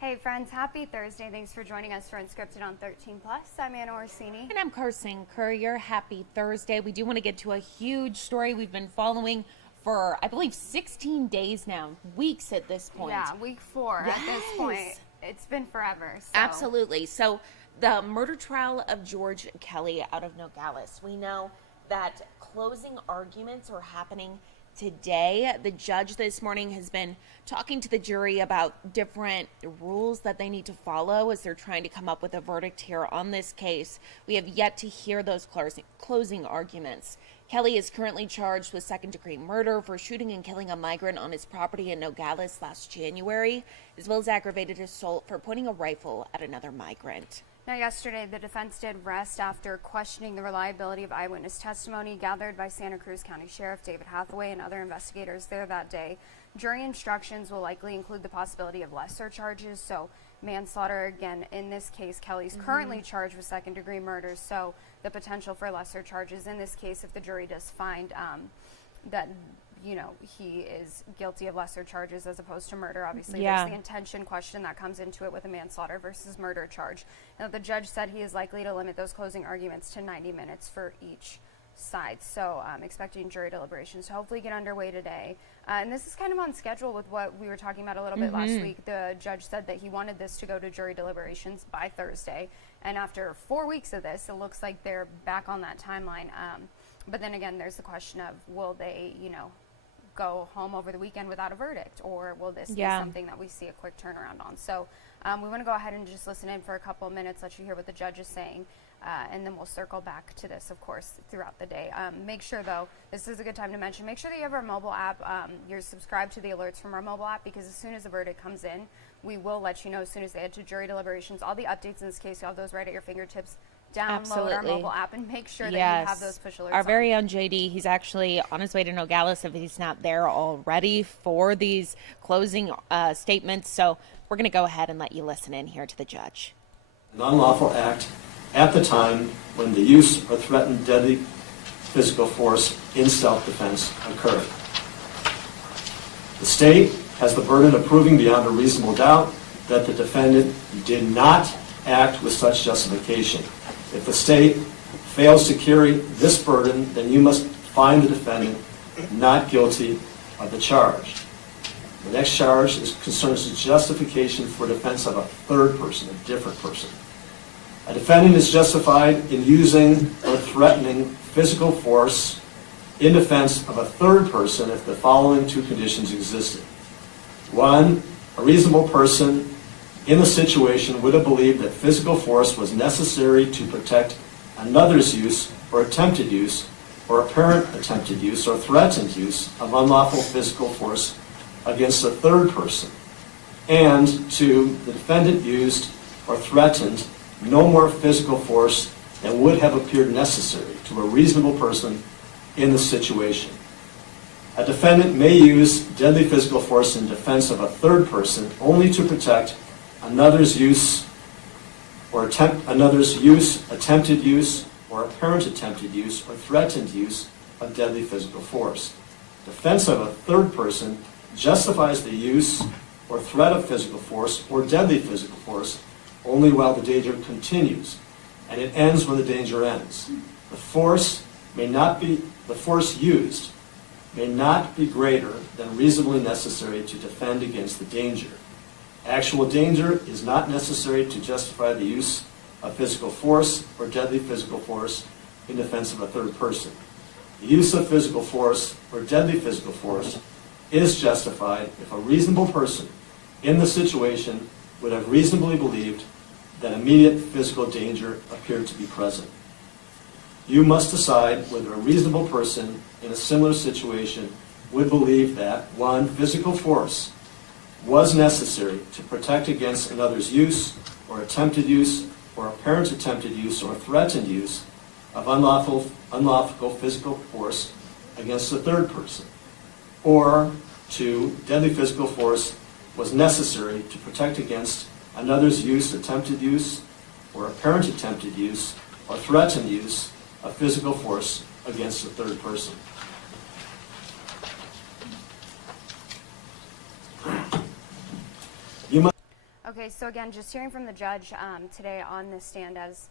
Hey friends, happy Thursday. Thanks for joining us for Unscripted on 13 Plus. I'm Anna Orsini. And I'm Carson Courier. Happy Thursday. We do want to get to a huge story we've been following for, I believe, 16 days now, weeks at this point. Yeah, week 4 at this point. It's been forever. So. Absolutely. So the murder trial of George Kelly out of Nogales. We know that closing arguments are happening today. The judge this morning has been talking to the jury about different rules that they need to follow as they're trying to come up with a verdict here on this case. We have yet to hear those closing arguments. Kelly is currently charged with second-degree murder for shooting and killing a migrant on his property in Nogales last January, as well as aggravated assault for pointing a rifle at another migrant. Now, yesterday, the defense did rest after questioning the reliability of eyewitness testimony gathered by Santa Cruz County Sheriff David Hathaway and other investigators there that day. Jury instructions will likely include the possibility of lesser charges, so manslaughter. Again, in this case, Kelly's currently charged with second-degree murder, so the potential for lesser charges in this case if the jury does find that he is guilty of lesser charges as opposed to murder. Obviously, there's the intention question that comes into it with a manslaughter versus murder charge. Now, the judge said he is likely to limit those closing arguments to 90 minutes for each side. So I'm expecting jury deliberations to hopefully get underway today. And this is kind of on schedule with what we were talking about a little bit last week. The judge said that he wanted this to go to jury deliberations by Thursday. And after 4 weeks of this, it looks like they're back on that timeline. But then again, there's the question of will they, go home over the weekend without a verdict, or will this be something that we see a quick turnaround on? So we want to go ahead and just listen in for a couple of minutes, let you hear what the judge is saying, and then we'll circle back to this, of course, throughout the day. Make sure, though, this is a good time to mention, make sure that you have our mobile app. You're subscribed to the alerts from our mobile app, because as soon as the verdict comes in, we will let you know as soon as they head to jury deliberations. All the updates in this case, you have those right at your fingertips. Download our mobile app and make sure that you have those push alerts. Our very own JD, he's actually on his way to Nogales if he's not there already for these closing statements. So we're going to go ahead and let you listen in here to the judge. An unlawful act at the time when the use or threatened deadly physical force in self-defense occurred. The state has the burden of proving beyond a reasonable doubt that the defendant did not act with such justification. If the state fails to carry this burden, then you must find the defendant not guilty of the charge. The next charge concerns the justification for defense of a third person, a different person. A defendant is justified in using or threatening physical force in defense of a third person if the following two conditions existed. One, a reasonable person in the situation would have believed that physical force was necessary to protect another's use or attempted use or apparent attempted use or threatened use of unlawful physical force against a third person. And two, the defendant used or threatened no more physical force than would have appeared necessary to a reasonable person in the situation. A defendant may use deadly physical force in defense of a third person only to protect another's use, attempted use, or apparent attempted use, or threatened use of deadly physical force. Defense of a third person justifies the use or threat of physical force or deadly physical force only while the danger continues, and it ends when the danger ends. The force used may not be greater than reasonably necessary to defend against the danger. Actual danger is not necessary to justify the use of physical force or deadly physical force in defense of a third person. The use of physical force or deadly physical force is justified if a reasonable person in the situation would have reasonably believed that immediate physical danger appeared to be present. You must decide whether a reasonable person in a similar situation would believe that, one, physical force was necessary to protect against another's use or attempted use or apparent attempted use or threatened use of unlawful physical force against a third person. Or two, deadly physical force was necessary to protect against another's use, attempted use, or apparent attempted use or threatened use of physical force against a third person. Okay, so again, just hearing from the judge today on this stand as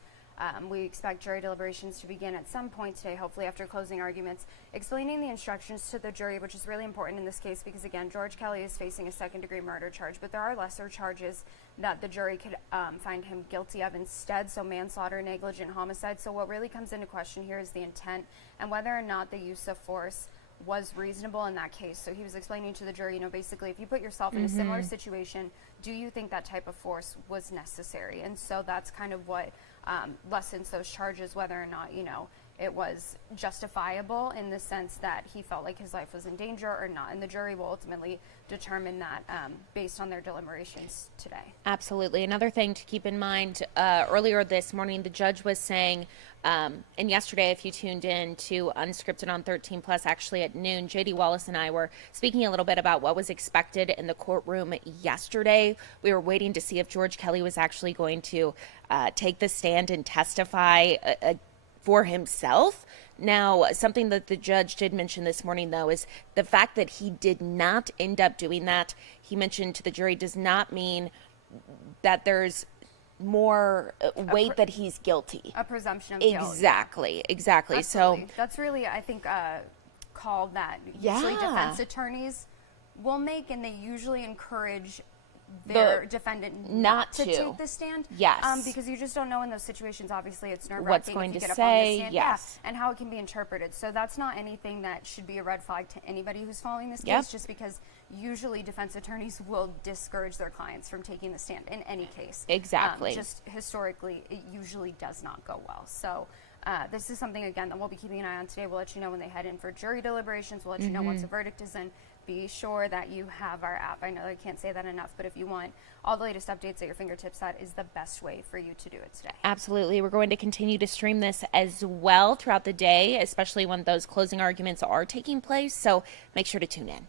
we expect jury deliberations to begin at some point today, hopefully after closing arguments, explaining the instructions to the jury, which is really important in this case because, again, George Kelly is facing a second-degree murder charge, but there are lesser charges that the jury could find him guilty of instead, so manslaughter, negligent homicide. So what really comes into question here is the intent and whether or not the use of force was reasonable in that case. So he was explaining to the jury, basically, if you put yourself in a similar situation, do you think that type of force was necessary? And so that's kind of what lessens those charges, whether or not, it was justifiable in the sense that he felt like his life was in danger or not. And the jury will ultimately determine that based on their deliberations today. Absolutely. Another thing to keep in mind, earlier this morning, the judge was saying, and yesterday, if you tuned in to Unscripted on 13 Plus, actually at noon, JD Wallace and I were speaking a little bit about what was expected in the courtroom yesterday. We were waiting to see if George Kelly was actually going to take the stand and testify for himself. Now, something that the judge did mention this morning, though, is the fact that he did not end up doing that. He mentioned to the jury does not mean that there's more weight that he's guilty. A presumption of guilt. Exactly. Absolutely. So that's really, I think, a call that usually defense attorneys will make, and they usually encourage their defendant not to take the stand. Yes. Because you just don't know in those situations. Obviously, it's nerve-wracking. What's going to say, yes. And how it can be interpreted. So that's not anything that should be a red flag to anybody who's following this case, just because usually defense attorneys will discourage their clients from taking the stand in any case. Exactly. Just historically, it usually does not go well. So this is something, again, that we'll be keeping an eye on today. We'll let you know when they head in for jury deliberations. We'll let you know once a verdict is in. Be sure that you have our app. I know I can't say that enough, but if you want all the latest updates at your fingertips, that is the best way for you to do it today. Absolutely. We're going to continue to stream this as well throughout the day, especially when those closing arguments are taking place. So make sure to tune in.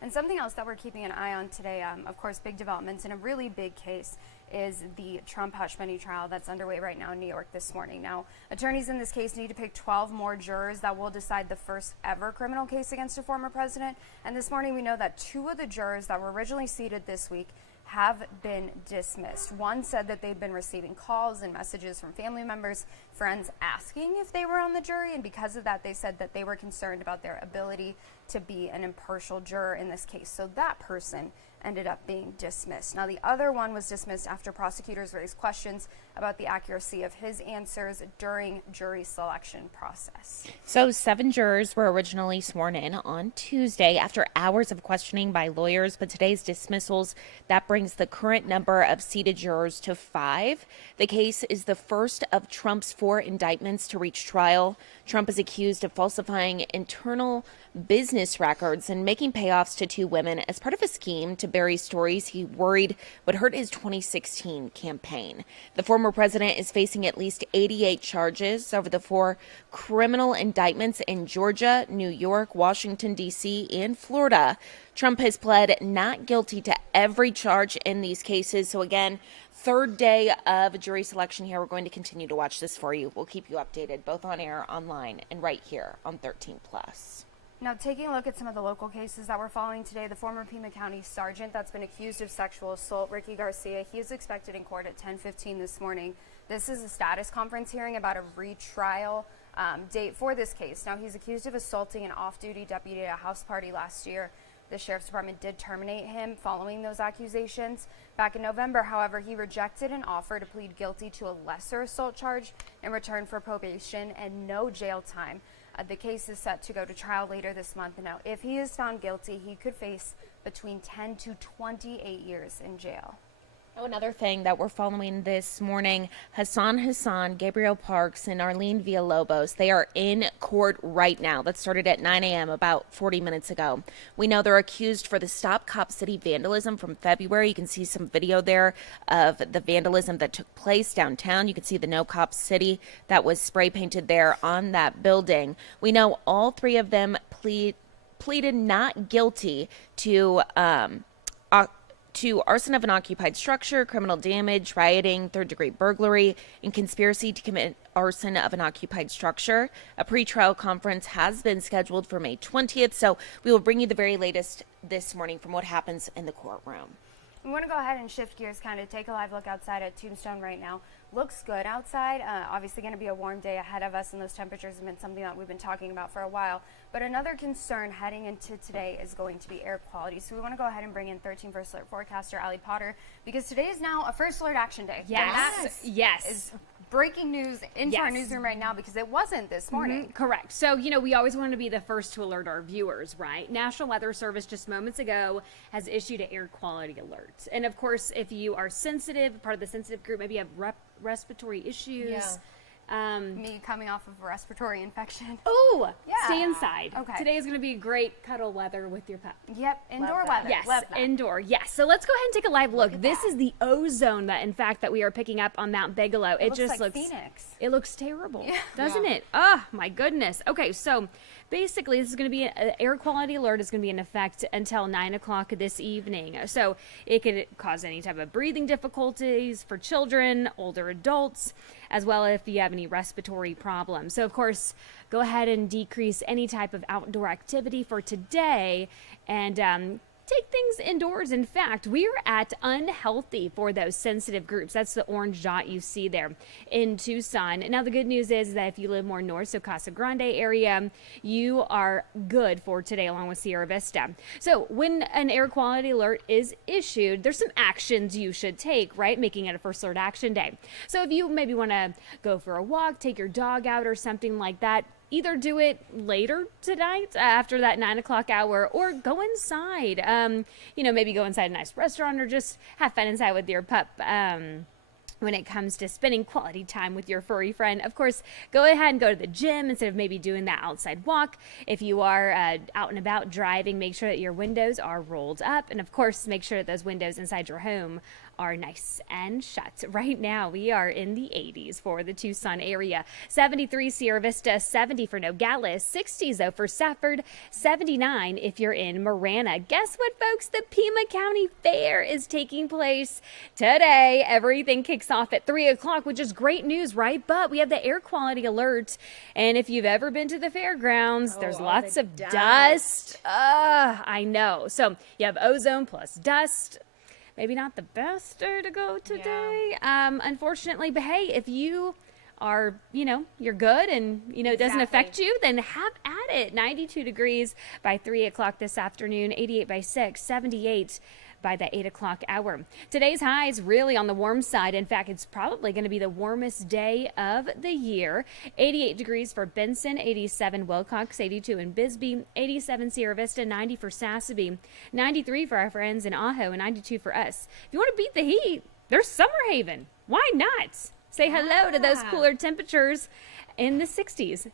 And something else that we're keeping an eye on today, of course, big developments in a really big case, is the Trump hush money trial that's underway right now in New York this morning. Now, attorneys in this case need to pick 12 more jurors that will decide the first ever criminal case against a former president. And this morning we know that 2 of the jurors that were originally seated this week have been dismissed. One said that they'd been receiving calls and messages from family members, friends asking if they were on the jury, and because of that, they said that they were concerned about their ability to be an impartial juror in this case. So that person ended up being dismissed. Now, the other one was dismissed after prosecutors raised questions about the accuracy of his answers during jury selection process. So 7 jurors were originally sworn in on Tuesday after hours of questioning by lawyers, but today's dismissals, that brings the current number of seated jurors to 5. The case is the first of Trump's 4 indictments to reach trial. Trump is accused of falsifying internal business records and making payoffs to 2 women as part of a scheme to bury stories he worried would hurt his 2016 campaign. The former president is facing at least 88 charges over the 4 criminal indictments in Georgia, New York, Washington, D.C., and Florida. Trump has pled not guilty to every charge in these cases. So again, 3rd day of jury selection here. We're going to continue to watch this for you. We'll keep you updated both on air, online, and right here on 13 Plus. Now, taking a look at some of the local cases that we're following today, the former Pima County sergeant that's been accused of sexual assault, Ricky Garcia, he is expected in court at 10:15 this morning. This is a status conference hearing about a retrial date for this case. Now, he's accused of assaulting an off-duty deputy at a house party last year. The sheriff's department did terminate him following those accusations. Back in November, however, he rejected an offer to plead guilty to a lesser assault charge in return for probation and no jail time. The case is set to go to trial later this month. Now, if he is found guilty, he could face between 10 to 28 years in jail. Oh, another thing that we're following this morning, Hassan, Gabriel Parks, and Arlene Villalobos, they are in court right now. That started at 9 a.m. about 40 minutes ago. We know they're accused for the Stop Cop City vandalism from February. You can see some video there of the vandalism that took place downtown. You can see the No Cop City that was spray painted there on that building. We know all 3 of them pleaded not guilty to arson of an occupied structure, criminal damage, rioting, 3rd-degree burglary, and conspiracy to commit arson of an occupied structure. A pretrial conference has been scheduled for May 20th, so we will bring you the very latest this morning from what happens in the courtroom. We want to go ahead and shift gears, kind of take a live look outside at Tombstone right now. Looks good outside. Obviously going to be a warm day ahead of us, and those temperatures have been something that we've been talking about for a while. But another concern heading into today is going to be air quality. So we want to go ahead and bring in 13 First Alert forecaster Allie Potter, because today is now a First Alert Action Day. Yes. Yes. Is breaking news into our newsroom right now, because it wasn't this morning. Correct. So, we always want to be the first to alert our viewers, right? National Weather Service just moments ago has issued an air quality alert. And of course, if you are sensitive, part of the sensitive group, maybe you have respiratory issues. Yeah. Me coming off of a respiratory infection. Oh, Yeah. stay inside. Okay. Today is going to be a great cuddle weather with your pup. Yep, indoor that. weather. Yes, Love that. indoor. Yes. So let's go ahead and take a live look. at This that. is the ozone that, in fact, that we are picking up on Mount Bigelow. It looks just like looks Phoenix. It looks terrible, Yeah. doesn't it? Oh my goodness. Okay, so basically, this is going to be an air quality alert is going to be in effect until 9 o'clock this evening. So it could cause any type of breathing difficulties for children, older adults, as well if you have any respiratory problems. So of course, go ahead and decrease any type of outdoor activity for today, and take things indoors. In fact, we are at unhealthy for those sensitive groups. That's the orange dot you see there in Tucson. Now, the good news is that if you live more north, so Casa Grande area, you are good for today, along with Sierra Vista. So when an air quality alert is issued, there's some actions you should take, right? Making it a First Alert Action Day. So if you maybe want to go for a walk, take your dog out or something like that, either do it later tonight after that 9 o'clock hour, or go inside. Maybe go inside a nice restaurant, or just have fun inside with your pup. When it comes to spending quality time with your furry friend, of course, go ahead and go to the gym instead of maybe doing that outside walk. If you are out and about driving, make sure that your windows are rolled up. And of course, make sure that those windows inside your home are nice and shut. Right now, we are in the 80s for the Tucson area. 73 Sierra Vista, 70 for Nogales, 60s though for Safford, 79 if you're in Marana. Guess what, folks? The Pima County Fair is taking place today. Everything kicks off at 3 o'clock, which is great news, right? But we have the air quality alert. And if you've ever been to the fairgrounds, there's lots of dust. I know. So you have ozone plus dust. Maybe not the best day to go today, unfortunately. But hey, if you are, you're good and, it doesn't affect you, then have at it. 92 degrees by 3 o'clock this afternoon, 88 by 6, 78 by the 8 o'clock hour. Today's high is really on the warm side. In fact, it's probably going to be the warmest day of the year. 88 degrees for Benson, 87 Wilcox, 82 in Bisbee, 87 Sierra Vista, 90 for Sassabee, 93 for our friends in Ajo, and 92 for us. If you want to beat the heat, there's Summer Haven. Why not? Say hello to those cooler temperatures in the 60s.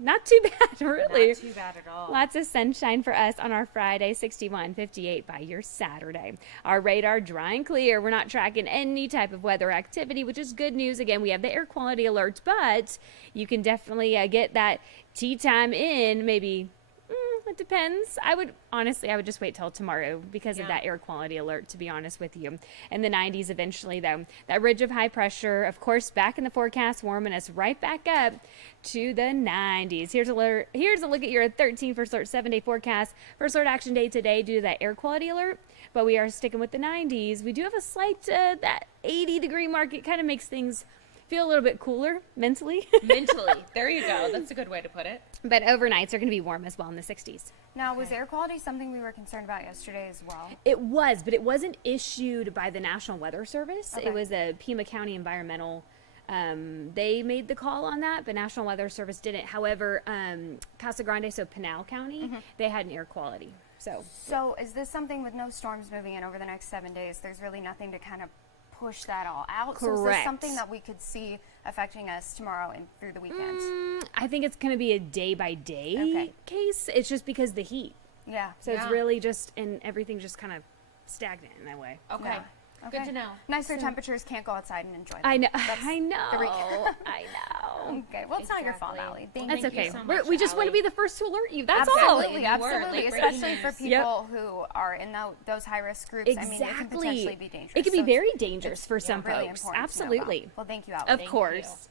Not too bad, really. Not too bad at all. Lots of sunshine for us on our Friday, 61, 58 by your Saturday. Our radar dry and clear. We're not tracking any type of weather activity, which is good news. Again, we have the air quality alert, but you can definitely get that tea time in maybe. It depends. I would just wait till tomorrow because of that air quality alert, to be honest with you. In the 90s eventually, though. That ridge of high pressure, of course, back in the forecast, warming us right back up to the 90s. Here's a look at your 13 First Alert 7-day forecast. First Alert Action Day today due to that air quality alert, but we are sticking with the 90s. We do have a slight, that 80-degree mark. It kind of makes things feel a little bit cooler mentally. There you go. That's a good way to put it. But overnights are going to be warm as well in the 60s. Now, was air quality something we were concerned about yesterday as well? It was, but it wasn't issued by the National Weather Service. Okay. It was a Pima County Environmental. They made the call on that, but National Weather Service didn't. However, Casa Grande, so Pinal County, they had an air quality. So is this something with no storms moving in over the next 7 days? There's really nothing to kind of push that all out. Correct. So is this something that we could see affecting us tomorrow and through the weekend? I think it's going to be a day-by-day case. It's just because the heat. Yeah. So it's really just, and everything just kind of stagnant in that way. Okay. Yeah. Good to know. Nicer temperatures, can't go outside and enjoy them. I know. That's I know. the I know. Okay, well, it's not your fault, Exactly. Allie. Thank That's you. okay. so much, We just want to Allie. be the first to alert you. That's all. Absolutely, You were, absolutely, like, breaking especially for news. people who are in those high-risk groups. I mean, it can potentially be dangerous. It can be So very dangerous for some really folks. important to know Absolutely. about. Well, thank you, Allie. Of Thank course.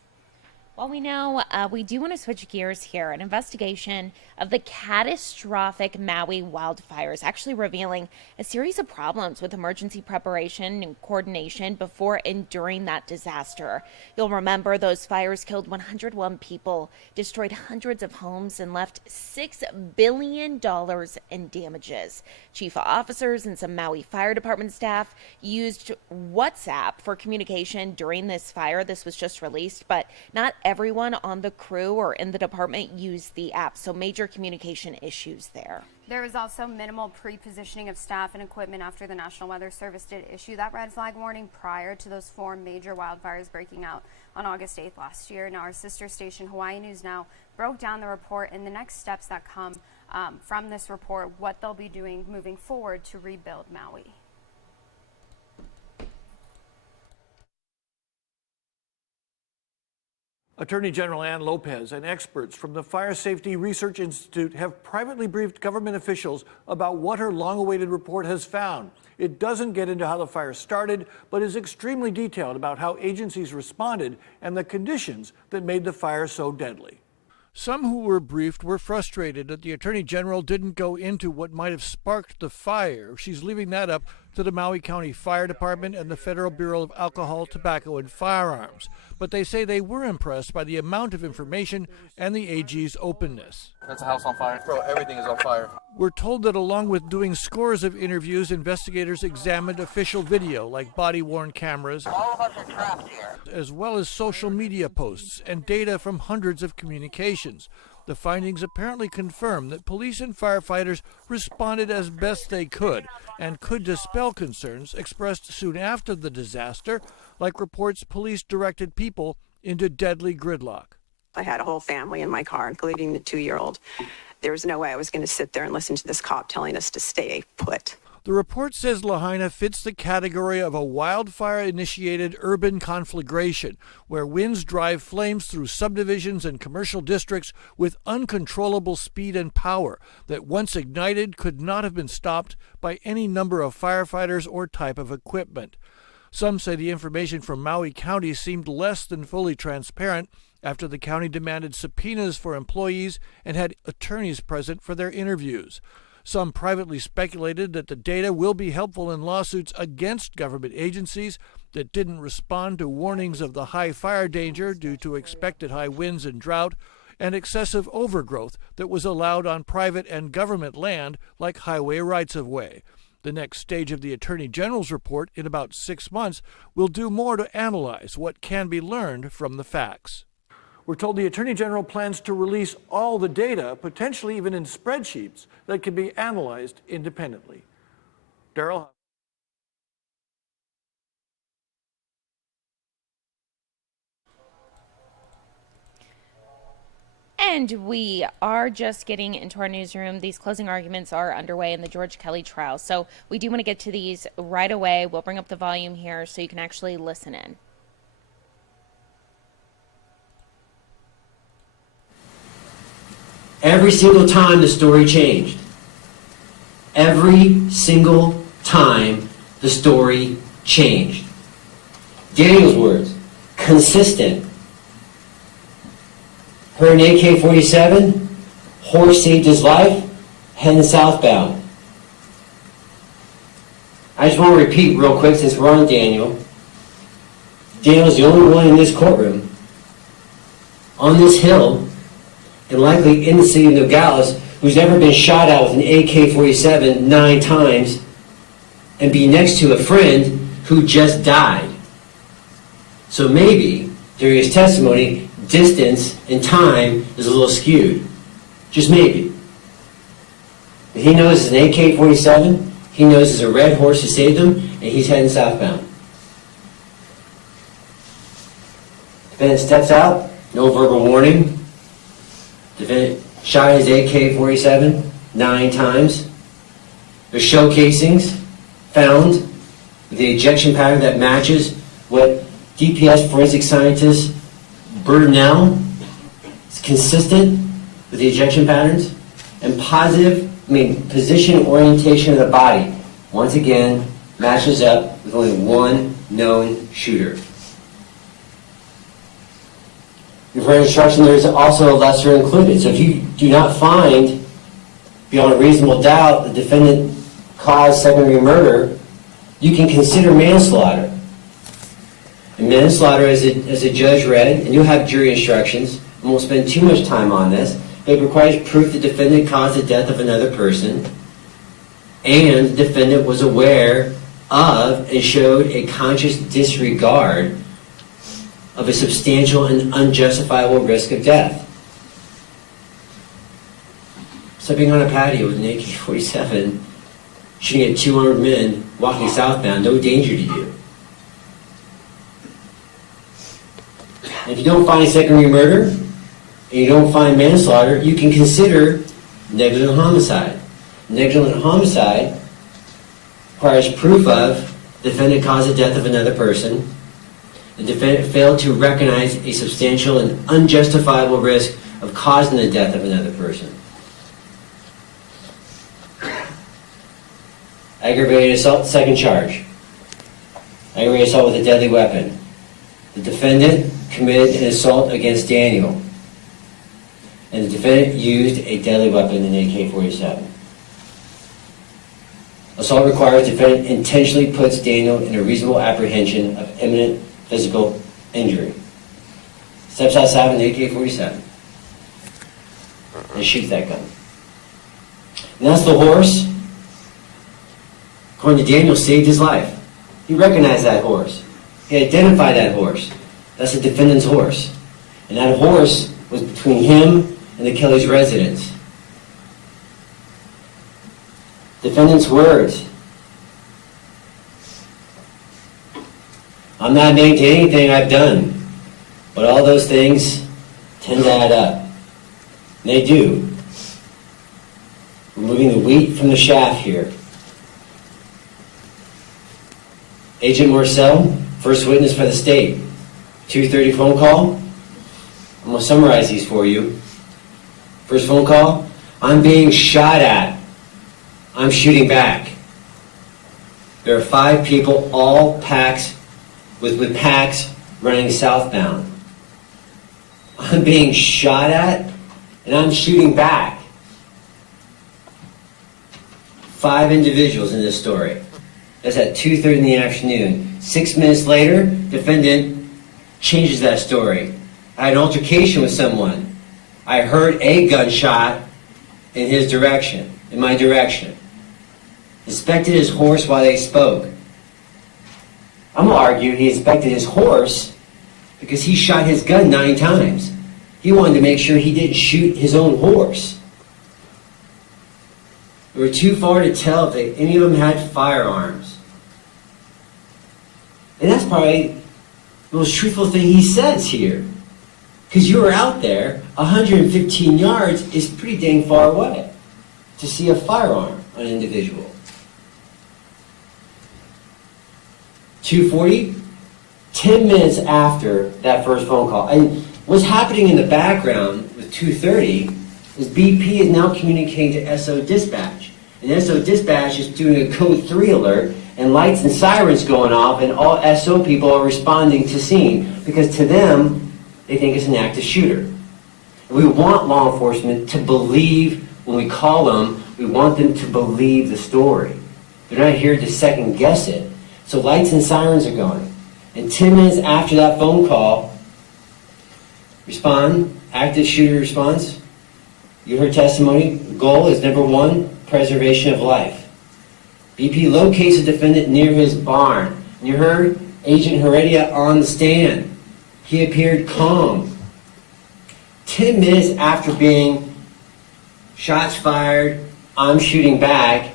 Well, we do want to switch gears here. An investigation of the catastrophic Maui wildfires actually revealing a series of problems with emergency preparation and coordination before and during that disaster. You'll remember those fires killed 101 people, destroyed hundreds of homes, and left $6 billion in damages. Chief officers and some Maui Fire Department staff used WhatsApp for communication during this fire. This was just released, but not everyone on the crew or in the department used the app, so major communication issues there. There was also minimal pre-positioning of staff and equipment after the National Weather Service did issue that red flag warning prior to those 4 major wildfires breaking out on August 8th last year. Now, our sister station, Hawaii News Now, broke down the report and the next steps that come from this report, what they'll be doing moving forward to rebuild Maui. Attorney General Ann Lopez and experts from the Fire Safety Research Institute have privately briefed government officials about what her long-awaited report has found. It doesn't get into how the fire started, but is extremely detailed about how agencies responded and the conditions that made the fire so deadly. Some who were briefed were frustrated that the Attorney General didn't go into what might have sparked the fire. She's leaving that up to the Maui County Fire Department and the Federal Bureau of Alcohol, Tobacco, and Firearms. But they say they were impressed by the amount of information and the AG's openness. That's a house on fire. Bro, everything is on fire. We're told that along with doing scores of interviews, investigators examined official video like body-worn cameras, All of us are trapped here. as well as social media posts and data from hundreds of communications. The findings apparently confirm that police and firefighters responded as best they could and could dispel concerns expressed soon after the disaster, like reports police directed people into deadly gridlock. I had a whole family in my car, including the 2-year-old. There was no way I was going to sit there and listen to this cop telling us to stay put. The report says Lahaina fits the category of a wildfire-initiated urban conflagration, where winds drive flames through subdivisions and commercial districts with uncontrollable speed and power that, once ignited, could not have been stopped by any number of firefighters or type of equipment. Some say the information from Maui County seemed less than fully transparent after the county demanded subpoenas for employees and had attorneys present for their interviews. Some privately speculated that the data will be helpful in lawsuits against government agencies that didn't respond to warnings of the high fire danger due to expected high winds and drought, and excessive overgrowth that was allowed on private and government land like highway rights-of-way. The next stage of the Attorney General's report in about 6 months will do more to analyze what can be learned from the facts. We're told the Attorney General plans to release all the data, potentially even in spreadsheets, that can be analyzed independently. Daryl? And we are just getting into our newsroom. These closing arguments are underway in the George Kelly trial. So we do want to get to these right away. We'll bring up the volume here so you can actually listen in. Every single time the story changed. Every single time the story changed. Daniel's words, consistent. Heard an AK-47, horse saved his life, heading southbound. I just want to repeat real quick since we're on Daniel. Daniel's the only one in this courtroom, on this hill, and likely in the city of Nogales, who's ever been shot at with an AK-47 9 times and be next to a friend who just died. So maybe, during his testimony, distance and time is a little skewed. Just maybe. But he knows it's an AK-47, he knows it's a red horse who saved him, and he's heading southbound. Defendant steps out, no verbal warning. Defendant shot his AK-47 9 times. There's shell casings found with the ejection pattern that matches what DPS forensic scientist Burnell is consistent with the ejection patterns and position orientation of the body. Once again, matches up with only one known shooter. You've heard instruction, there's also a lesser included. So if you do not find, beyond a reasonable doubt, the defendant caused second-degree murder, you can consider manslaughter. And manslaughter, as a judge read, and you'll have jury instructions, and we'll spend too much time on this, but it requires proof the defendant caused the death of another person, and the defendant was aware of and showed a conscious disregard of a substantial and unjustifiable risk of death. Stepping on a patio with an AK-47, shooting at 200 men walking southbound, no danger to you. And if you don't find second-degree murder, and you don't find manslaughter, you can consider negligent homicide. Negligent homicide requires proof of the defendant caused the death of another person. The defendant failed to recognize a substantial and unjustifiable risk of causing the death of another person. Aggravated assault, second charge. Aggravated assault with a deadly weapon. The defendant committed an assault against Daniel, and the defendant used a deadly weapon, an AK-47. Assault requires the defendant intentionally puts Daniel in a reasonable apprehension of imminent physical injury. Steps outside with an AK-47 and shoots that gun. And that's the horse, according to Daniel, saved his life. He recognized that horse. He identified that horse. That's the defendant's horse. And that horse was between him and the Kelly's residence. Defendant's words. I'm not admitting to anything I've done, but all those things tend to add up. And they do. Removing the wheat from the chaff here. Agent Marcel, first witness for the state. 2:30 phone call. I'm going to summarize these for you. First phone call. I'm being shot at. I'm shooting back. There are 5 people, all packs, with packs running southbound. I'm being shot at, and I'm shooting back. 5 individuals in this story. That's at 2:30 in the afternoon. 6 minutes later, defendant changes that story. I had an altercation with someone. I heard a gunshot in his direction, in my direction. Inspected his horse while they spoke. I'm going to argue he inspected his horse because he shot his gun 9 times. He wanted to make sure he didn't shoot his own horse. They were too far to tell if any of them had firearms. And that's probably the most truthful thing he says here. Because you were out there, 115 yards is pretty dang far away to see a firearm on an individual. 2:40, 10 minutes after that first phone call. And what's happening in the background with 2:30 is BP is now communicating to SO Dispatch. And SO Dispatch is doing a code 3 alert, and lights and sirens going off, and all SO people are responding to scene because to them, they think it's an active shooter. And we want law enforcement to believe, when we call them, we want them to believe the story. They're not here to second guess it. So lights and sirens are going. And 10 minutes after that phone call, respond, active shooter response. You heard testimony. Goal is number 1, preservation of life. BP locates the defendant near his barn. And you heard Agent Heredia on the stand. He appeared calm. 10 minutes after being shots fired, I'm shooting back,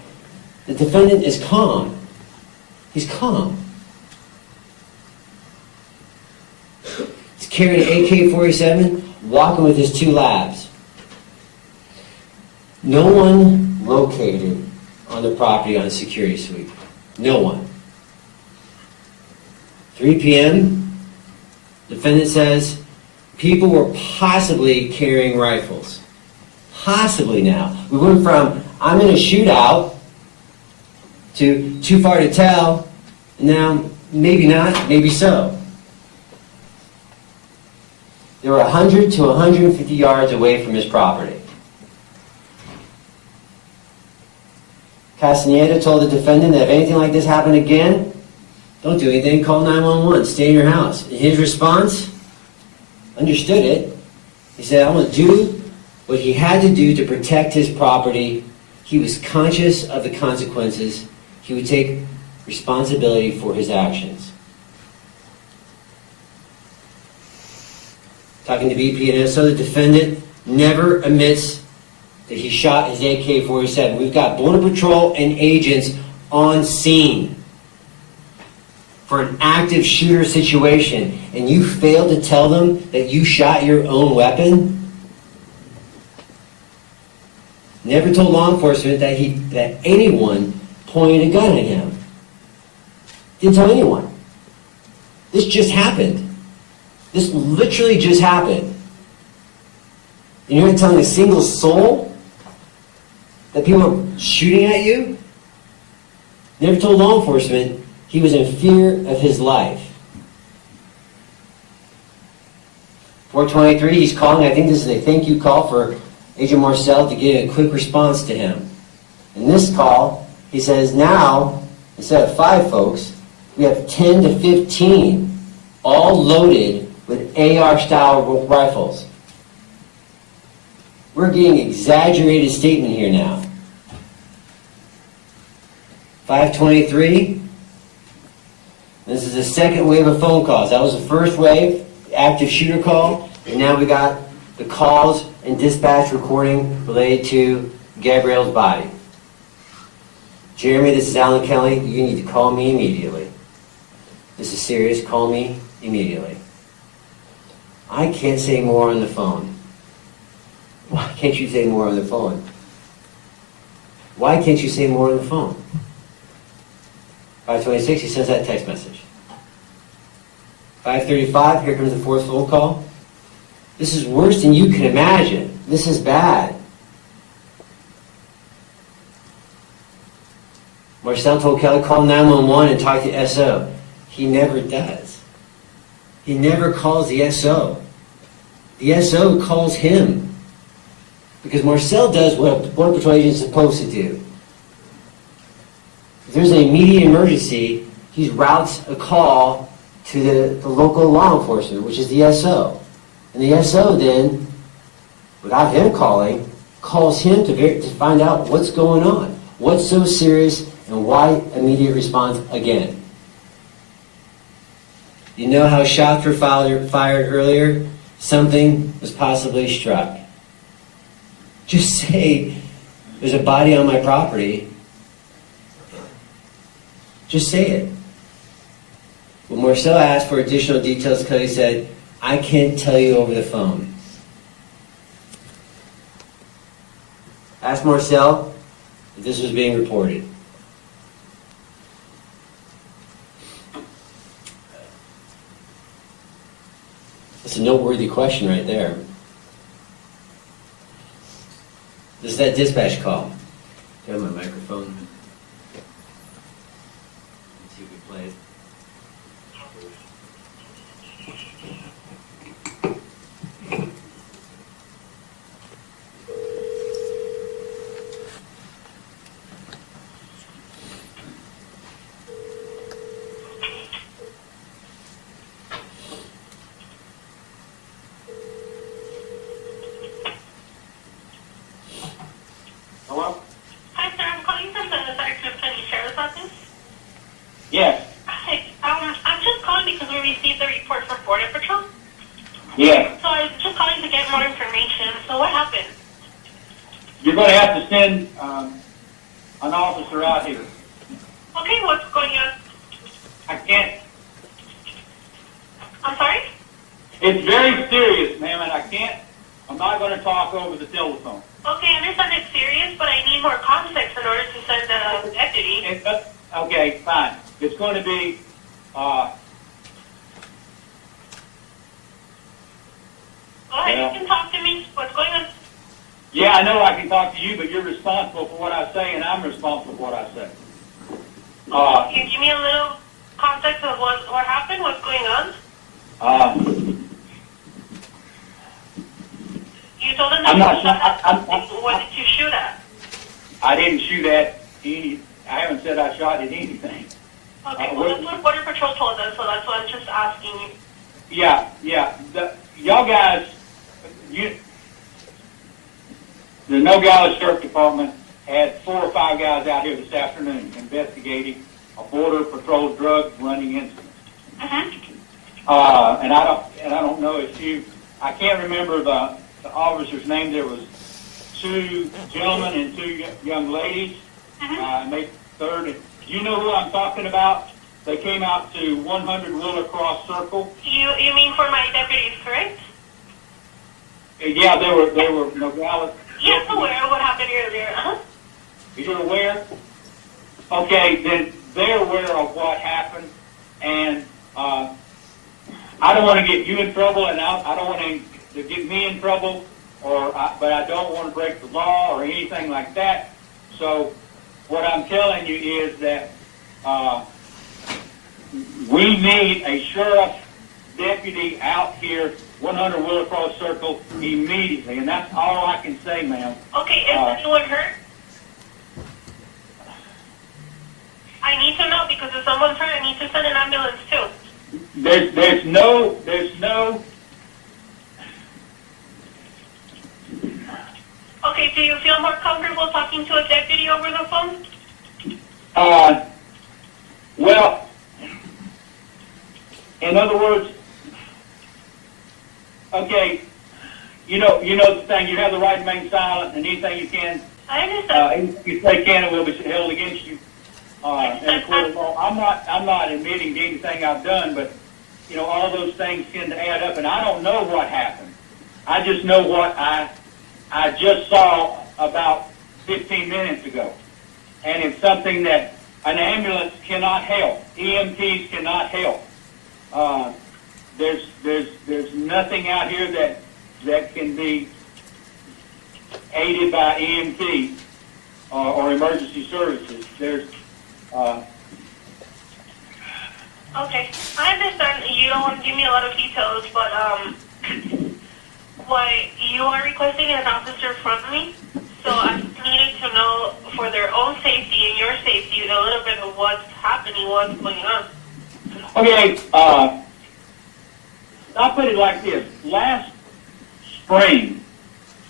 the defendant is calm. He's calm. He's carrying an AK-47, walking with his 2 labs. No one located on the property on a security sweep. No one. 3 p.m., defendant says people were possibly carrying rifles. Possibly now. We went from, I'm in a shootout, to too far to tell, and now maybe not, maybe so. They were 100 to 150 yards away from his property. Castaneda told the defendant that if anything like this happened again, don't do anything, call 911, stay in your house. And his response, understood it. He said, I'm going to do what he had to do to protect his property. He was conscious of the consequences. He would take responsibility for his actions. Talking to BP and SO, the defendant never admits that he shot his AK-47. We've got Border Patrol and agents on scene for an active shooter situation, and you failed to tell them that you shot your own weapon? Never told law enforcement that anyone pointed a gun at him. Didn't tell anyone. This just happened. This literally just happened. And you're not telling a single soul that people are shooting at you? Never told law enforcement he was in fear of his life. 423, he's calling. I think this is a thank you call for Agent Marcel to get a quick response to him. In this call, he says, now, instead of 5 folks, we have 10 to 15, all loaded with AR-style rifles. We're getting an exaggerated statement here now. 523, this is the second wave of phone calls. That was the first wave, active shooter call, and now we got the calls and dispatch recording related to Gabrielle's body. Jeremy, this is Alan Kelly. You need to call me immediately. This is serious. Call me immediately. I can't say more on the phone. Why can't you say more on the phone? Why can't you say more on the phone? 526, he sends that text message. 535, here comes the 4th phone call. This is worse than you can imagine. This is bad. Marcel told Kelly, call 911 and talk to SO. He never does. He never calls the SO. The SO calls him. Because Marcel does what a Border Patrol agent is supposed to do. If there's an immediate emergency, he routes a call to the local law enforcement, which is the SO. And the SO then, without him calling, calls him to find out what's going on, what's so serious, and why immediate response again. You know how shots were fired earlier? Something was possibly struck. Just say, there's a body on my property. Just say it. When Marcel asked for additional details, Kelly said, I can't tell you over the phone. Ask Marcel if this was being reported. That's a noteworthy question right there. This is that dispatch call. Do I have my microphone? Let's see if we play it. Hello? Hi, sir. I'm calling from the Sacramento County Sheriff's Office. Yes. Hi. I'm just calling because we received the report from Border Patrol. Yeah. So I was just calling to get more information. So what happened? You're going to have to send an officer out here. Okay, what's going on? I can't. I'm sorry? It's very serious, ma'am, and I'm not going to talk over the telephone. Okay, I understand it's serious, but I need more context in order to send a deputy. Okay, fine. It's going to be, Go ahead, yeah. you can talk to me. What's going on? Yeah, I know I can talk to you, but you're responsible for what I say, and I'm responsible for what I say. Can you give me a little context of what happened? What's going on? not. What did you shoot at? I didn't shoot at any. I haven't said I shot at anything. Okay, well, that's what Border Patrol told us, so that's why I'm just asking you. Yeah. Y'all guys, the Nogales Sheriff Department had 4 or 5 guys out here this afternoon investigating a Border Patrol drug running incident. And I don't know if I can't remember the officer's name. There was 2 gentlemen and 2 young ladies. And they third. You know who I'm talking about? They came out to 100 Wheeler Cross Circle. You mean for my deputies, correct? Yeah, they were Nogales. Yes, aware of what happened earlier. You're aware? Okay, then they're aware of what happened, and I don't want to get you in trouble, and I don't want to get me in trouble, but I don't want to break the law or anything like that. So what I'm telling you is that we need a sheriff deputy out here, 100 Wheeler Cross Circle, immediately, and that's all I can say, ma'am. Okay, is anyone hurt? I need to know, because if someone's hurt, I need to send an ambulance too. There's no. Okay, do you feel more comfortable talking to a deputy over the phone? Well, in other words, okay, you know the thing. You have the right to remain silent, and anything you can. I understand. You say can, it will be held against you. And of course, I'm not admitting to anything I've done, but all those things tend to add up, and I don't know what happened. I just know what I just saw about 15 minutes ago, and it's something that an ambulance cannot help. EMTs cannot help. There's nothing out here that can be aided by EMT or emergency services. There's Okay, I understand you don't want to give me a lot of details, but what you are requesting an officer from me, so I needed to know for their own safety and your safety a little bit of what's happening, what's going on. okay. I'll put it like this: last spring,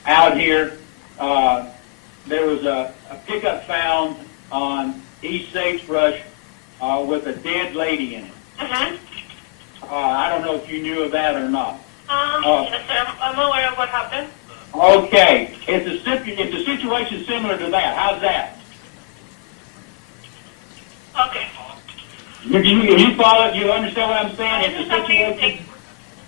out here, there was a pickup found on East Sagebrush with a dead lady in it. I don't know if you knew of that or not. Yes, sir. I'm aware of what happened. Okay, it's a situation similar to that. How's that? Okay. You follow? You understand what I'm saying? It's a situation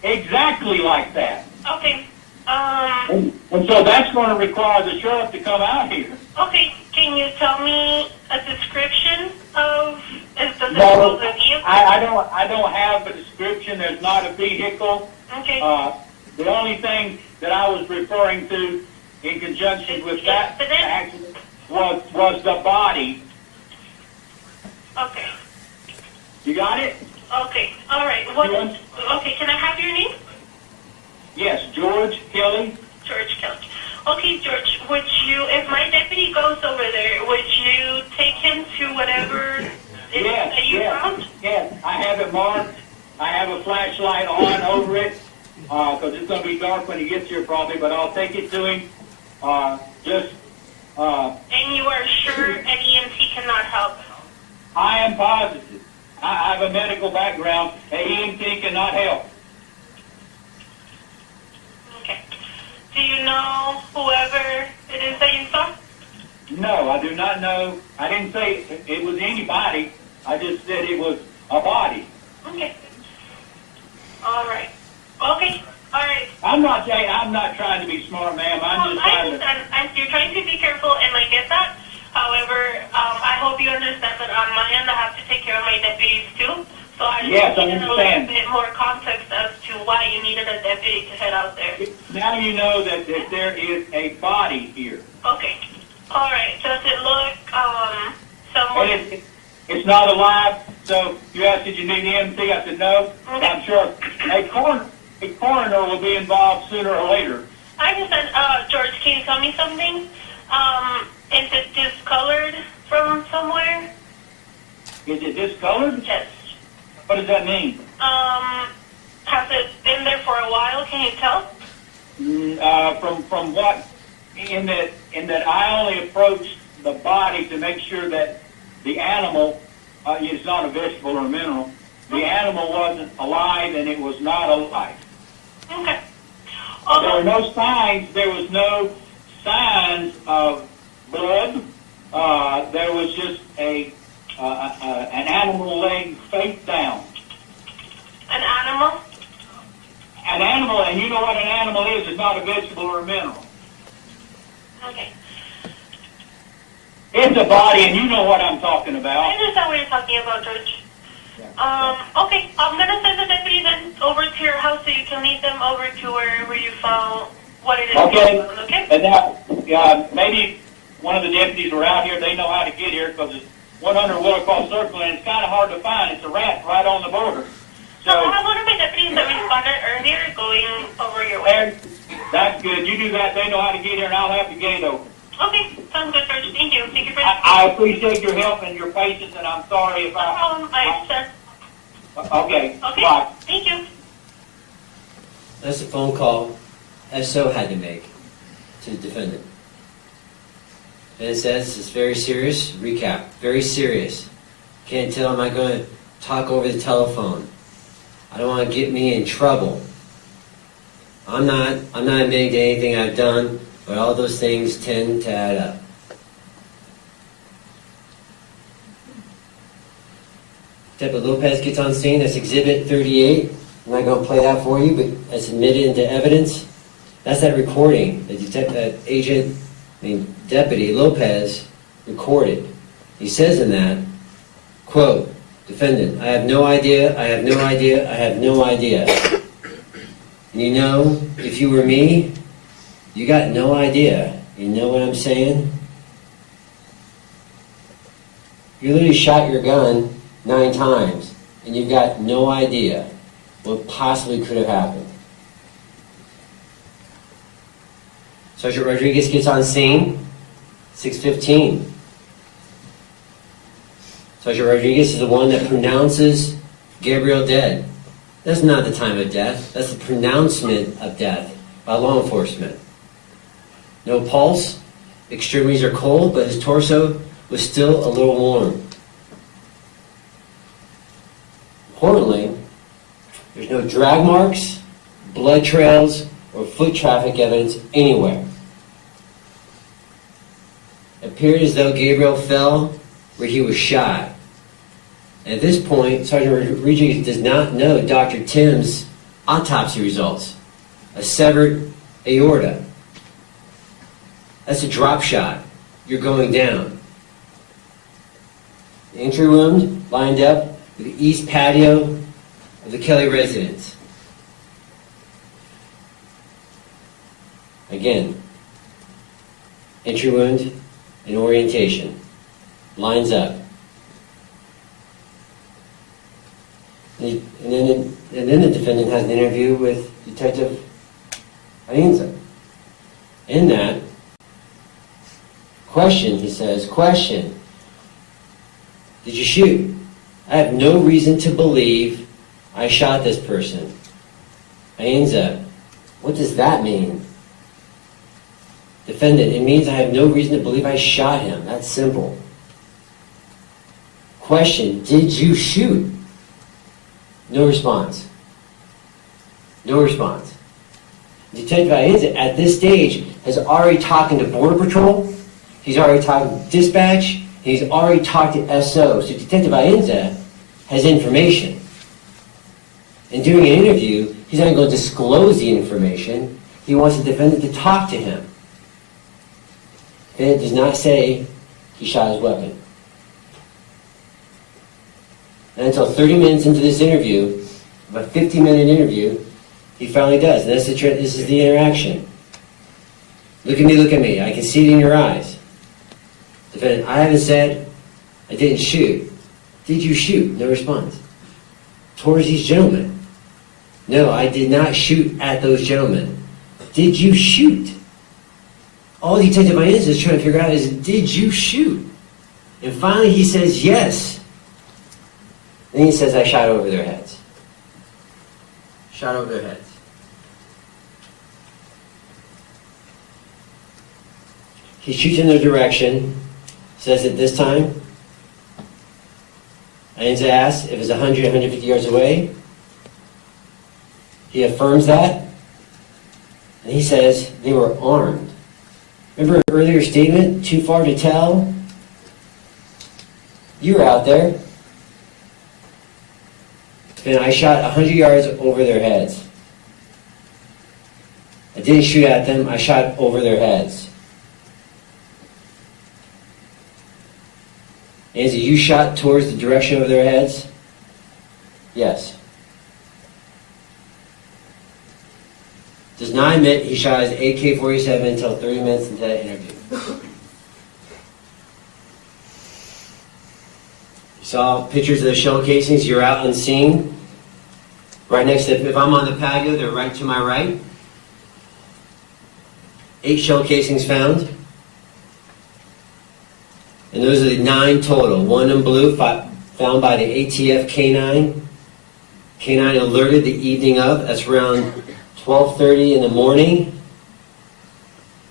exactly like that. Okay. And so that's going to require the sheriff to come out here. Okay. Can you tell me a description of the No, vehicle? I don't have a description. There's not a vehicle. Okay. The only thing that I was referring to in conjunction with that accident was the body. Okay. You got it? Okay. All right. Okay. Can I have your name? Yes, George Kelly. George Kelly. Okay, George. Would you, if my deputy goes over there, would you take him to whatever it is that you found? Yes. I have it marked. I have a flashlight on over it because it's going to be dark when he gets here probably, but I'll take it to him. And you are sure an EMT cannot help? I am positive. I have a medical background. An EMT cannot help. Okay. Do you know whoever it is that you saw? No, I do not know. I didn't say it was anybody. I just said it was a body. Okay. All right. Okay. All right. I'm not trying to be smart, ma'am. I'm just I trying to. understand. You're trying to be careful, and I get that. However, I hope you understand that on my end, I have to take care of my deputies too. So I Yes, I need a understand. little bit more context as to why you needed a deputy to head out there. Now you know that there is a body here. Okay. All right. Does it look somewhat? And it's not alive. So you asked, did you need EMT? I said no. Okay. I'm sure a coroner will be involved sooner or later. I just said, George, can you tell me something? Is it discolored from somewhere? Is it discolored? Yes. What does that mean? Has it been there for a while? Can you tell? From what? In that I only approached the body to make sure that the animal, it's not a vegetable or a mineral, the animal wasn't alive and it was not alive. Okay. There were no signs. There was no signs of blood. There was just an animal laying face down. An animal? An animal, and you know what an animal is. It's not a vegetable or a mineral. Okay. It's a body, and you know what I'm talking I about. understand what you're talking about, George. Okay, I'm going to send the deputy then over to your house so you can lead them over to wherever you found what it is. Okay. Okay? And now, maybe one of the deputies are out here. They know how to get here because it's 100 Willacross Circle, and it's kind of hard to find. It's a rat right on the border. So I have one of my deputies that responded earlier going over your way. That's good. You do that. They know how to get here, and I'll have the gate open. Okay, sounds good, George. Thank you. Thank you for I appreciate your help and your patience, and I'm sorry if No problem. Okay. Okay. Bye. Thank you. That's a phone call SO had to make to the defendant. And it says it's very serious. Recap. Very serious. Can't tell am I going to talk over the telephone. I don't want to get me in trouble. I'm not admitting to anything I've done, but all those things tend to add up. Depa Lopez gets on scene. That's Exhibit 38. I'm not going to play that for you, but that's admitted into evidence. That's that recording that Deputy Lopez recorded. He says in that, quote, defendant, I have no idea, I have no idea, I have no idea. And you know, if you were me, you got no idea. You know what I'm saying? You literally shot your gun 9 times, and you've got no idea what possibly could have happened. Sergeant Rodriguez gets on scene, 6:15. Sergeant Rodriguez is the one that pronounces Gabriel dead. That's not the time of death. That's the pronouncement of death by law enforcement. No pulse, extremities are cold, but his torso was still a little warm. Importantly, there's no drag marks, blood trails, or foot traffic evidence anywhere. It appeared as though Gabriel fell where he was shot. At this point, Sergeant Rodriguez does not know Dr. Tim's autopsy results. A severed aorta. That's a drop shot. You're going down. The entry wound lined up with the east patio of the Kelly residence. Again, entry wound and orientation lines up. And then the defendant has an interview with Detective Ainza. In that, question, he says, question, did you shoot? I have no reason to believe I shot this person. Ainza, what does that mean? Defendant, it means I have no reason to believe I shot him. That's simple. Question, did you shoot? No response. No response. Detective Ainza, at this stage, has already talked to Border Patrol, he's already talked to dispatch, and he's already talked to SO. So Detective Ainza has information. In doing an interview, he's not going to disclose the information. He wants the defendant to talk to him. It does not say he shot his weapon. And until 30 minutes into this interview, a 50-minute interview, he finally does. And this is the interaction. Look at me. I can see it in your eyes. Defendant, I haven't said I didn't shoot. Did you shoot? No response. Towards these gentlemen. No, I did not shoot at those gentlemen. did you shoot? All Detective Inez is trying to figure out is, did you shoot? And finally he says, yes. Then he says, I shot over their heads. Shot over their heads. He shoots in their direction, says at this time, Inez asks if it's 100, 150 yards away. He affirms that, and he says they were armed. Remember an earlier statement, too far to tell? You were out there. And I shot 100 yards over their heads. I didn't shoot at them, I shot over their heads. Nancy, you shot towards the direction of their heads? Yes. Does not admit he shot his AK-47 until 30 minutes into that interview. You saw pictures of the shell casings. You're out and seeing. Right next to, if I'm on the patio, they're right to my right. 8 shell casings found. And those are the 9 total. 1 in blue, found by the ATF K9. K9 alerted the evening of. That's around 12:30 in the morning.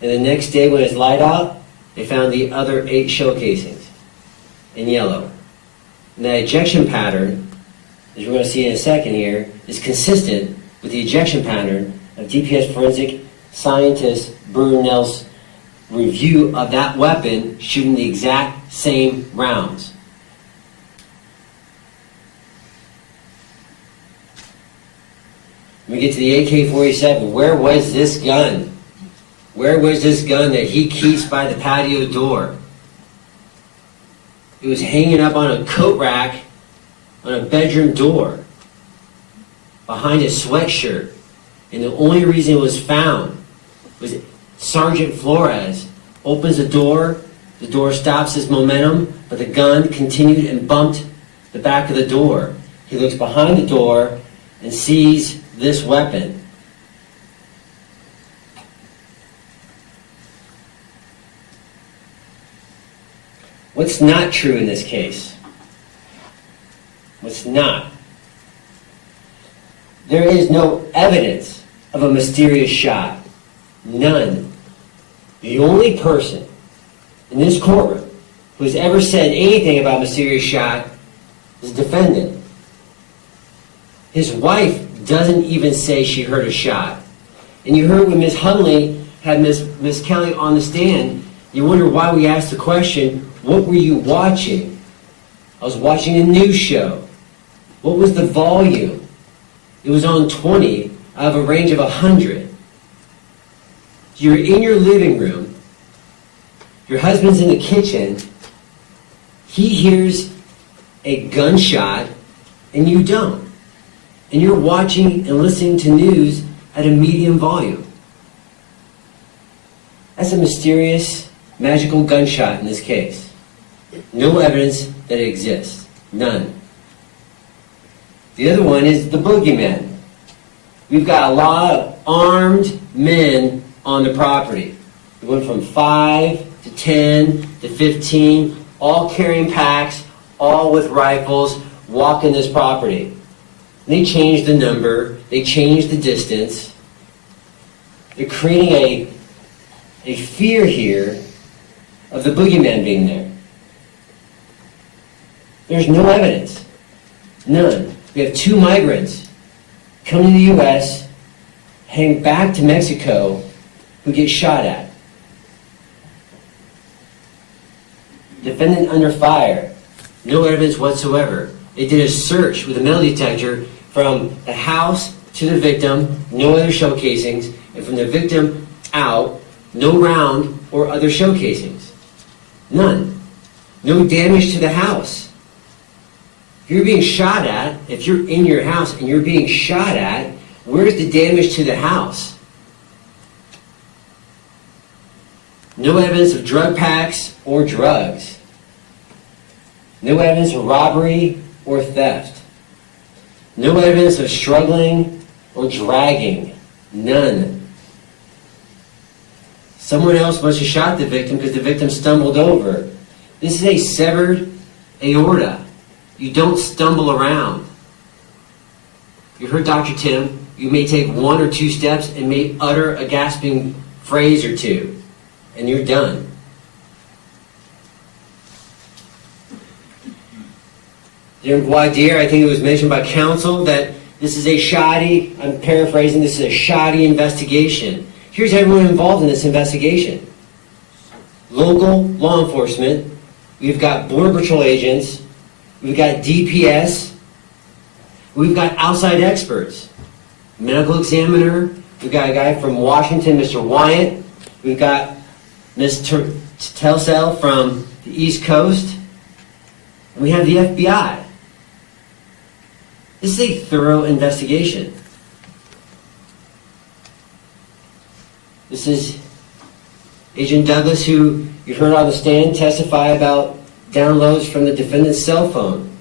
And the next day when it's light out, they found the other 8 shell casings in yellow. And that ejection pattern, as we're going to see in a second here, is consistent with the ejection pattern of DPS forensic scientist Brunel's review of that weapon shooting the exact same rounds. When we get to the AK-47, where was this gun? Where was this gun that he keeps by the patio door? It was hanging up on a coat rack on a bedroom door behind a sweatshirt. And the only reason it was found was Sergeant Flores opens the door stops his momentum, but the gun continued and bumped the back of the door. He looks behind the door and sees this weapon. What's not true in this case? What's not? There is no evidence of a mysterious shot. None. The only person in this courtroom who has ever said anything about mysterious shot is the defendant. His wife doesn't even say she heard a shot. And you heard when Ms. Hunley had Ms. Kelly on the stand, you wonder why we asked the question, what were you watching? I was watching a news show. What was the volume? It was on 20 out of a range of 100. You're in your living room. Your husband's in the kitchen. He hears a gunshot and you don't. And you're watching and listening to news at a medium volume. That's a mysterious, magical gunshot in this case. No evidence that it exists. None. The other one is the boogeyman. We've got a lot of armed men on the property. We went from 5 to 10 to 15, all carrying packs, all with rifles, walking this property. And they changed the number, they changed the distance. They're creating a fear here of the boogeyman being there. There's no evidence. None. We have 2 migrants come to the U.S., heading back to Mexico, who get shot at. Defendant under fire. No evidence whatsoever. They did a search with a metal detector from the house to the victim, no other shell casings, and from the victim out, no round or other shell casings. None. No damage to the house. If you're being shot at, if you're in your house and you're being shot at, where's the damage to the house? No evidence of drug packs or drugs. No evidence of robbery or theft. No evidence of struggling or dragging. None. Someone else must have shot the victim because the victim stumbled over. This is a severed aorta. You don't stumble around. You heard Dr. Tim. You may take one or two steps and may utter a gasping phrase or two, and you're done. During voir dire, I think it was mentioned by counsel that this is a shoddy, I'm paraphrasing, this is a shoddy investigation. Here's everyone involved in this investigation. Local law enforcement, we've got Border Patrol agents, we've got DPS, we've got outside experts, medical examiner, we've got a guy from Washington, Mr. Wyatt, we've got Ms. Telsell from the East Coast, and we have the FBI. This is a thorough investigation. This is Agent Douglas, who you heard on the stand testify about downloads from the defendant's cell phone.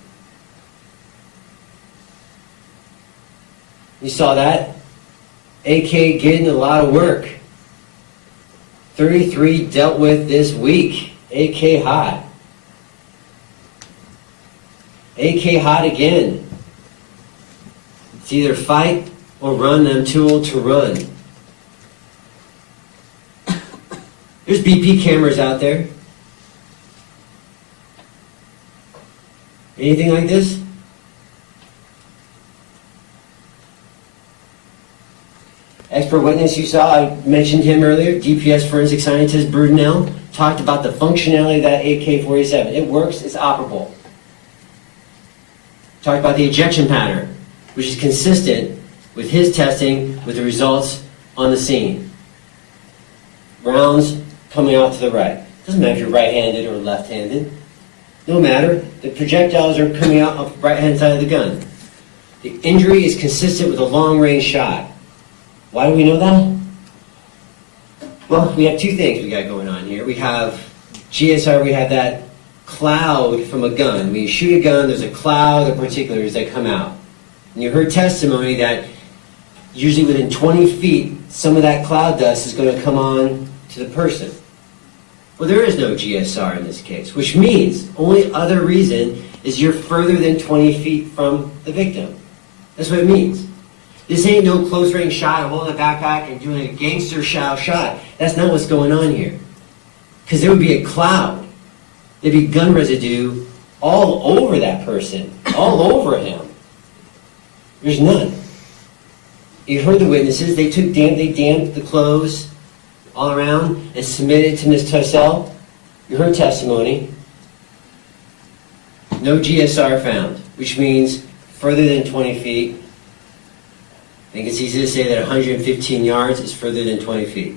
You saw that? AK getting a lot of work. 33 dealt with this week. AK hot. AK hot again. It's either fight or run. I'm too old to run. There's BP cameras out there. Anything like this? Expert witness you saw, I mentioned him earlier, DPS forensic scientist Brudenell, talked about the functionality of that AK-47. It works, it's operable. Talked about the ejection pattern, which is consistent with his testing with the results on the scene. Rounds coming out to the right. Doesn't matter if you're right-handed or left-handed. No matter. The projectiles are coming out of the right-hand side of the gun. The injury is consistent with a long-range shot. Why do we know that? Well, we have two things we got going on here. We have GSR, we have that cloud from a gun. When you shoot a gun, there's a cloud of particulars that come out. And you heard testimony that usually within 20 feet, some of that cloud dust is going to come on to the person. Well, there is no GSR in this case, which means only other reason is you're further than 20 feet from the victim. That's what it means. This ain't no close-range shot, holding a backpack and doing a gangster-style shot. That's not what's going on here. Because there would be a cloud. There'd be gun residue all over that person, all over him. There's none. You heard the witnesses. They damped the clothes all around and submitted to Ms. Telsell. You heard testimony. No GSR found, which means further than 20 feet. I think it's easy to say that 115 yards is further than 20 feet.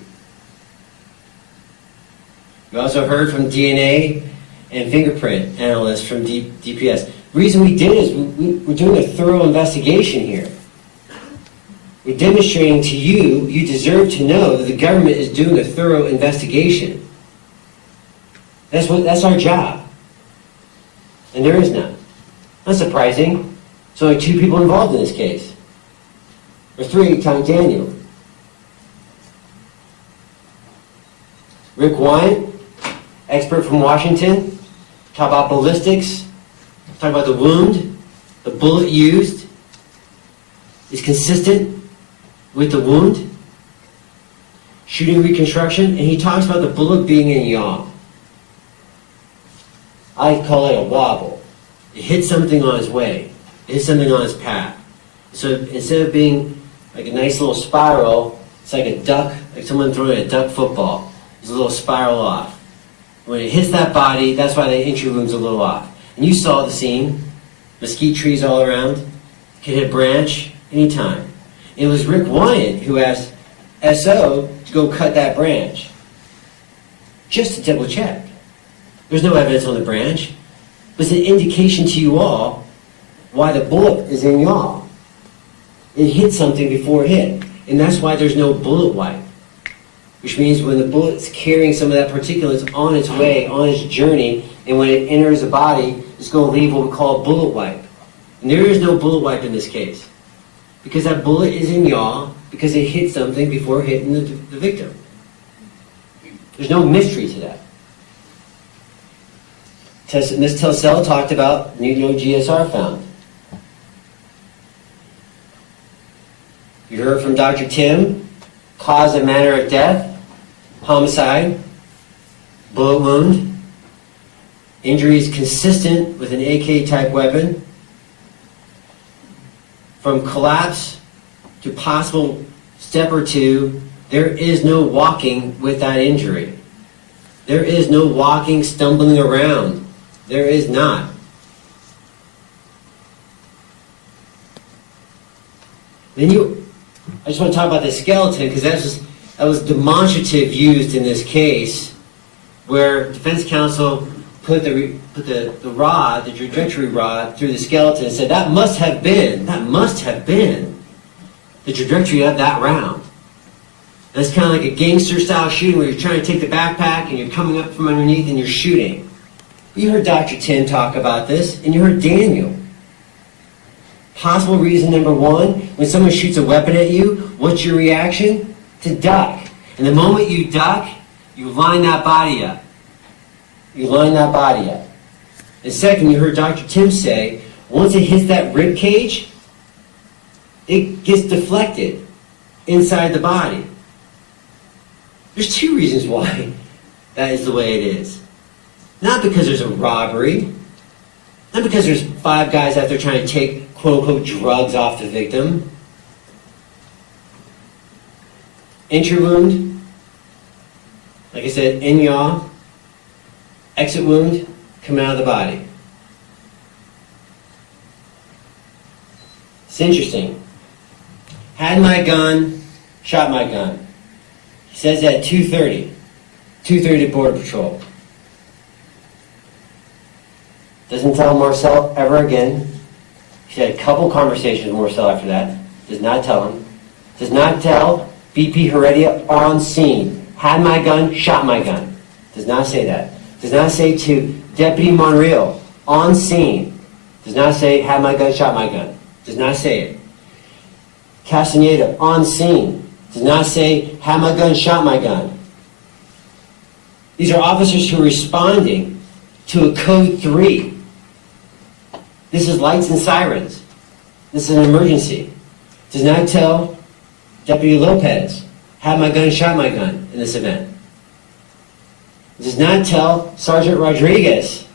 You also heard from DNA and fingerprint analysts from DPS. The reason we did is we're doing a thorough investigation here. We're demonstrating to you, you deserve to know that the government is doing a thorough investigation. That's our job. And there is none. Not surprising. There's only two people involved in this case. Or three, count Daniel. Rick Wyatt, expert from Washington, talk about ballistics, talk about the wound, the bullet used is consistent with the wound, shooting reconstruction, and he talks about the bullet being in yaw. I call it a wobble. It hit something on its way. It hit something on its path. So instead of being like a nice little spiral, it's like a duck, like someone throwing a duck football. There's a little spiral off. When it hits that body, that's why the entry wound's a little off. And you saw the scene. Mesquite trees all around. Could hit a branch anytime. It was Rick Wyatt who asked SO to go cut that branch. Just to double check. There's no evidence on the branch. But it's an indication to you all why the bullet is in yaw. It hit something before it hit. And that's why there's no bullet wipe. Which means when the bullet's carrying some of that particulates on its way, on its journey, and when it enters the body, it's going to leave what we call a bullet wipe. And there is no bullet wipe in this case. Because that bullet is in yaw, because it hit something before hitting the victim. There's no mystery to that. Ms. Telcel talked about no GSR found. You heard from Dr. Tim, cause and manner of death, homicide, bullet wound, injuries consistent with an AK-type weapon, from collapse to possible step or two, there is no walking with that injury. There is no walking, stumbling around. There is not. I just want to talk about the skeleton because that was demonstrative used in this case, where defense counsel put the rod, the trajectory rod, through the skeleton and said that must have been the trajectory of that round. That's kind of like a gangster-style shooting where you're trying to take the backpack and you're coming up from underneath and you're shooting. You heard Dr. Tim talk about this, and you heard Daniel. Possible reason number one, when someone shoots a weapon at you, what's your reaction? To duck. And the moment you duck, you line that body up. You line that body up. And second, you heard Dr. Tim say, once it hits that rib cage, it gets deflected inside the body. There's two reasons why that is the way it is. Not because there's a robbery, not because there's 5 guys out there trying to take quote-unquote drugs off the victim. Entry wound, like I said, in yaw. Exit wound, coming out of the body. It's interesting. Had my gun, shot my gun. He says that at 2:30 to Border Patrol. Doesn't tell Marcel ever again. She had a couple conversations with Marcel after that. Does not tell him. Does not tell BP Heredia on scene. Had my gun, shot my gun. Does not say that. Does not say to Deputy Monreal on scene. Does not say had my gun, shot my gun. Does not say it. Castaneda on scene. Does not say had my gun, shot my gun. These are officers who are responding to a code 3. This is lights and sirens. This is an emergency. Does not tell Deputy Lopez, had my gun, shot my gun in this event. Does not tell Sergeant Rodriguez,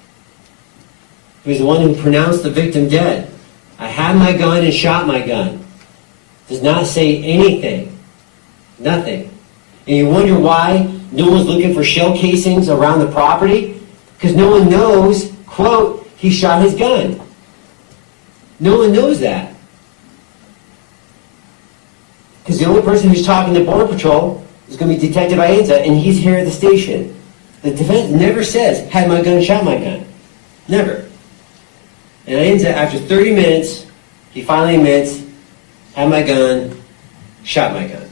who is the one who pronounced the victim dead, I had my gun and shot my gun. Does not say anything. Nothing. And you wonder why no one's looking for shell casings around the property? Because no one knows, quote, he shot his gun. No one knows that. Because the only person who's talking to Border Patrol is going to be Detective Aienza, and he's here at the station. The defense never says, had my gun, shot my gun. Never. And Aienza, after 30 minutes, he finally admits, had my gun, shot my gun.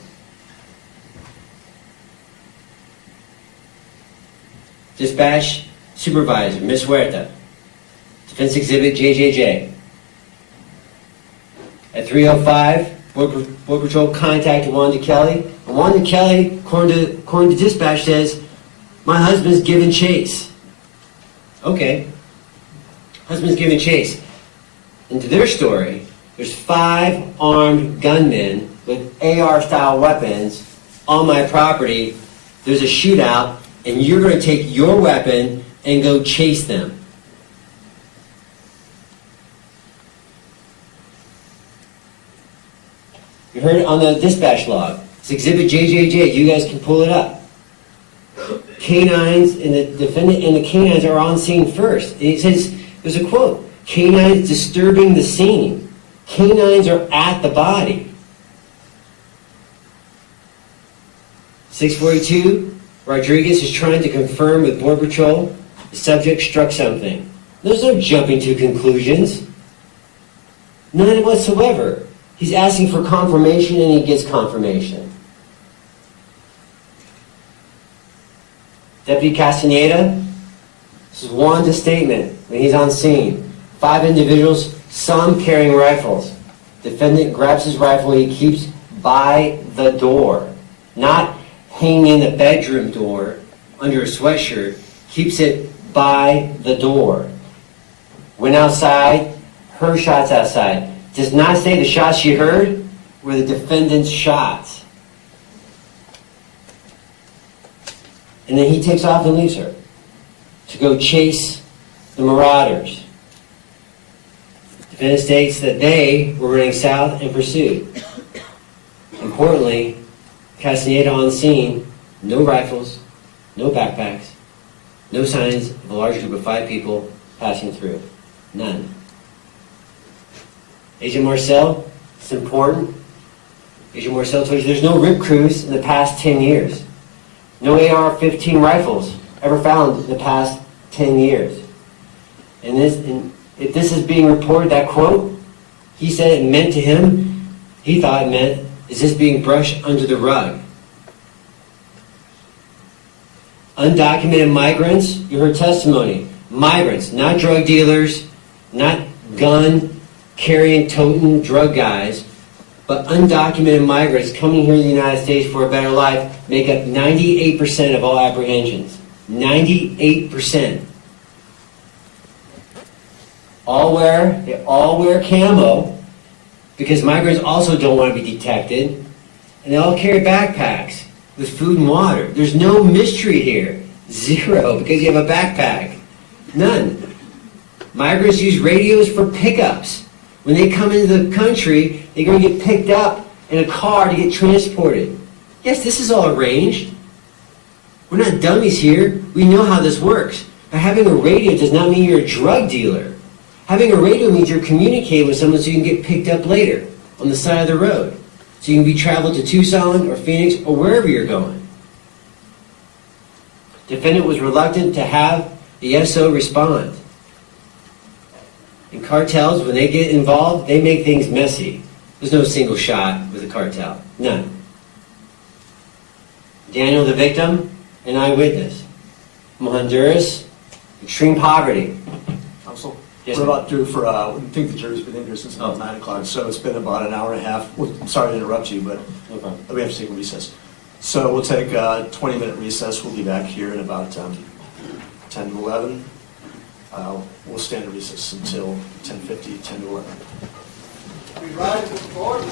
Dispatch Supervisor, Ms. Huerta. Defense Exhibit JJJ. At 3:05, Border Patrol contacted Wanda Kelly. And Wanda Kelly, according to dispatch, says, my husband's giving chase. Okay. Husband's giving chase. And to their story, there's 5 armed gunmen with AR-style weapons on my property. There's a shootout, and you're going to take your weapon and go chase them. You heard it on the dispatch log. It's Exhibit JJJ. You guys can pull it up. Canines and the defendant and the canines are on scene first. And it says, there's a quote, canines disturbing the scene. Canines are at the body. 6:42, Rodriguez is trying to confirm with Border Patrol the subject struck something. There's no jumping to conclusions. None whatsoever. He's asking for confirmation and he gets confirmation. Deputy Castaneda, this is Wanda's statement when he's on scene. 5 individuals, some carrying rifles. Defendant grabs his rifle he keeps by the door. Not hanging in the bedroom door, under a sweatshirt, keeps it by the door. Went outside, heard shots outside. Does not say the shots she heard were the defendant's shots. And then he takes off and leaves her to go chase the marauders. Defendant states that they were running south and pursued. Importantly, Castaneda on the scene, no rifles, no backpacks, no signs of a large group of 5 people passing through. None. Agent Marcel, it's important. Agent Marcel told you there's no rip crews in the past 10 years. No AR-15 rifles ever found in the past 10 years. And if this is being reported, that quote, he said it meant to him, he thought it meant, is this being brushed under the rug? Undocumented migrants, you heard testimony. Migrants, not drug dealers, not gun-carrying, toting drug guys, but undocumented migrants coming here to the United States for a better life make up 98% of all apprehensions. 98%. They all wear camo because migrants also don't want to be detected, and they all carry backpacks with food and water. There's no mystery here. Zero, because you have a backpack. None. Migrants use radios for pickups. When they come into the country, they're going to get picked up in a car to get transported. Yes, this is all arranged. We're not dummies here. We know how this works. But having a radio does not mean you're a drug dealer. Having a radio means you're communicating with someone so you can get picked up later on the side of the road. So you can be traveled to Tucson or Phoenix or wherever you're going. Defendant was reluctant to have the SO respond. And cartels, when they get involved, they make things messy. There's no single shot with a cartel. None. Daniel, the victim, an eyewitness. From Honduras, extreme poverty. Counsel? Yes, We're ma'am. about due for, I think the jury's been in here since about 9 o'clock, so it's been about an hour and a half. Well, sorry to interrupt you, but No problem. we have to take a recess. So we'll take a 20-minute recess. We'll be back here in about 10 to 11. We'll stand at recess until 10:50, 10 to 11. We rise before.